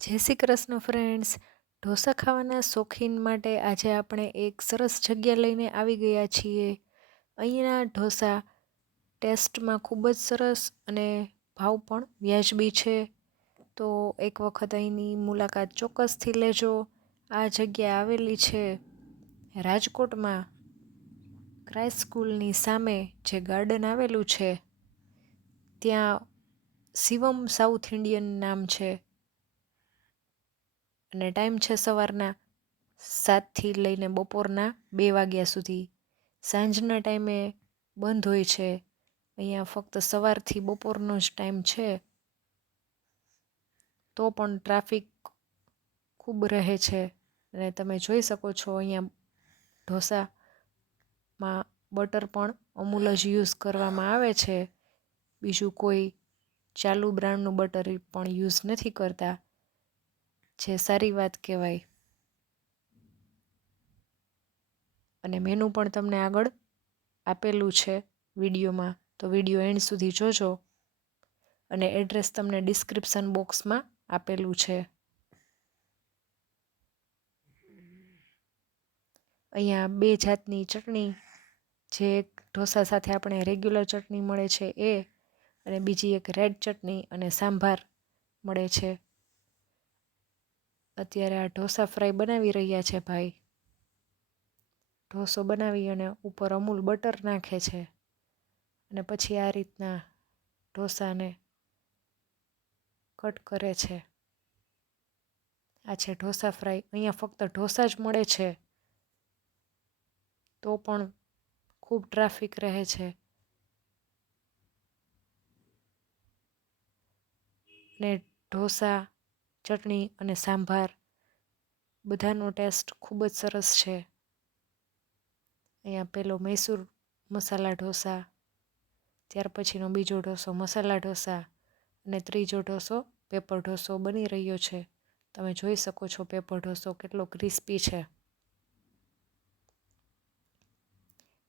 જય શ્રી કૃષ્ણ ફ્રેન્ડ્સ ઢોસા ખાવાના શોખીન માટે આજે આપણે એક સરસ જગ્યા લઈને આવી ગયા છીએ. અહીંના ઢોસા ટેસ્ટમાં ખૂબ જ સરસ અને ભાવ પણ વ્યાજબી છે. તો એક વખત અહીંની મુલાકાત ચોક્કસથી લેજો. આ જગ્યા આવેલી છે રાજકોટમાં, ક્રાઇસ્ટ સ્કૂલની સામે જે ગાર્ડન આવેલું છે. ત્યાં શિવમ સાઉથ ઇન્ડિયન નામ છે. અને ટાઈમ છે સવારના સાતથી લઈને બપોરના બે વાગ્યા સુધી. સાંજના ટાઈમે બંધ હોય છે. અહીંયા ફક્ત સવારથી બપોરનો જ ટાઈમ છે. તો પણ ટ્રાફિક ખૂબ રહે છે. અને તમે જોઈ શકો છો અહીંયા ઢોસામાં બટર પણ અમૂલ જ યુઝ કરવામાં આવે છે. બીજું કોઈ ચાલુ બ્રાન્ડનું બટર પણ યુઝ નથી કરતા. જે સારી વાત કહેવાય. અને મેનુ પણ તમને આગળ આપેલું છે વિડીયોમાં. તો વીડિયો એન્ડ સુધી જોજો. અને એડ્રેસ તમને ડિસ્ક્રિપ્શન બોક્સમાં આપેલું છે. અહીંયા બે જાતની ચટણી જે એક ઢોસા સાથે આપણે રેગ્યુલર ચટણી મળે છે એ, અને બીજી એક રેડ ચટણી અને સાંભાર મળે છે. અત્યારે આ ઢોસા ફ્રાય બનાવી રહ્યા છે ભાઈ. ઢોસો બનાવી અને ઉપર અમૂલ બટર નાખે છે. અને પછી આ રીતના ઢોસાને કટ કરે છે. આ છે ઢોસા ફ્રાય. અહીંયા ફક્ત ઢોસા જ મળે છે. તો પણ ખૂબ ટ્રાફિક રહે છે. ને ઢોસા ચટણી અને સાંભાર બધાનો ટેસ્ટ ખૂબ જ સરસ છે. અહીંયા પેલો મૈસૂર મસાલા ઢોસા, ત્યાર પછીનો બીજો ઢોસો મસાલા ઢોસા અને ત્રીજો ઢોસો પેપર ઢોસો બની રહ્યો છે. તમે જોઈ શકો છો પેપર ઢોસો કેટલો ક્રિસ્પી છે.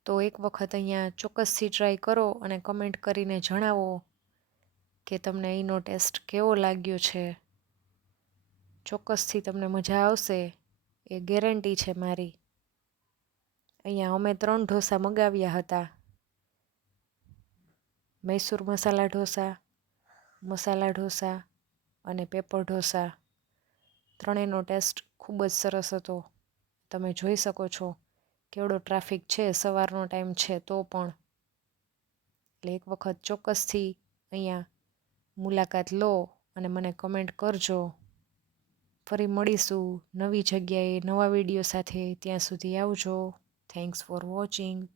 તો એક વખત અહીંયા ચોક્કસથી ટ્રાય કરો અને કમેન્ટ કરીને જણાવો કે તમને અહીંનો ટેસ્ટ કેવો લાગ્યો છે. ચોક્કસથી તમને મજા આવશે. એ ગેરંટી છે મારી. અહીંયા અમે ત્રણ ઢોસા મગાવ્યા હતા. મૈસૂર મસાલા ઢોસા મસાલા ઢોસા અને પેપર ઢોસા. ત્રણેયનો ટેસ્ટ ખૂબ જ સરસ હતો. તમે જોઈ શકો છો કેવડો ટ્રાફિક છે, સવારનો ટાઈમ છે તો પણ. એટલે એક વખત ચોક્કસથી અહીંયા મુલાકાત લો અને મને કમેન્ટ કરજો. ફરી મળીશું નવી જગ્યાએ નવા વીડિયો સાથે. ત્યાં સુધી આવજો. Thanks for watching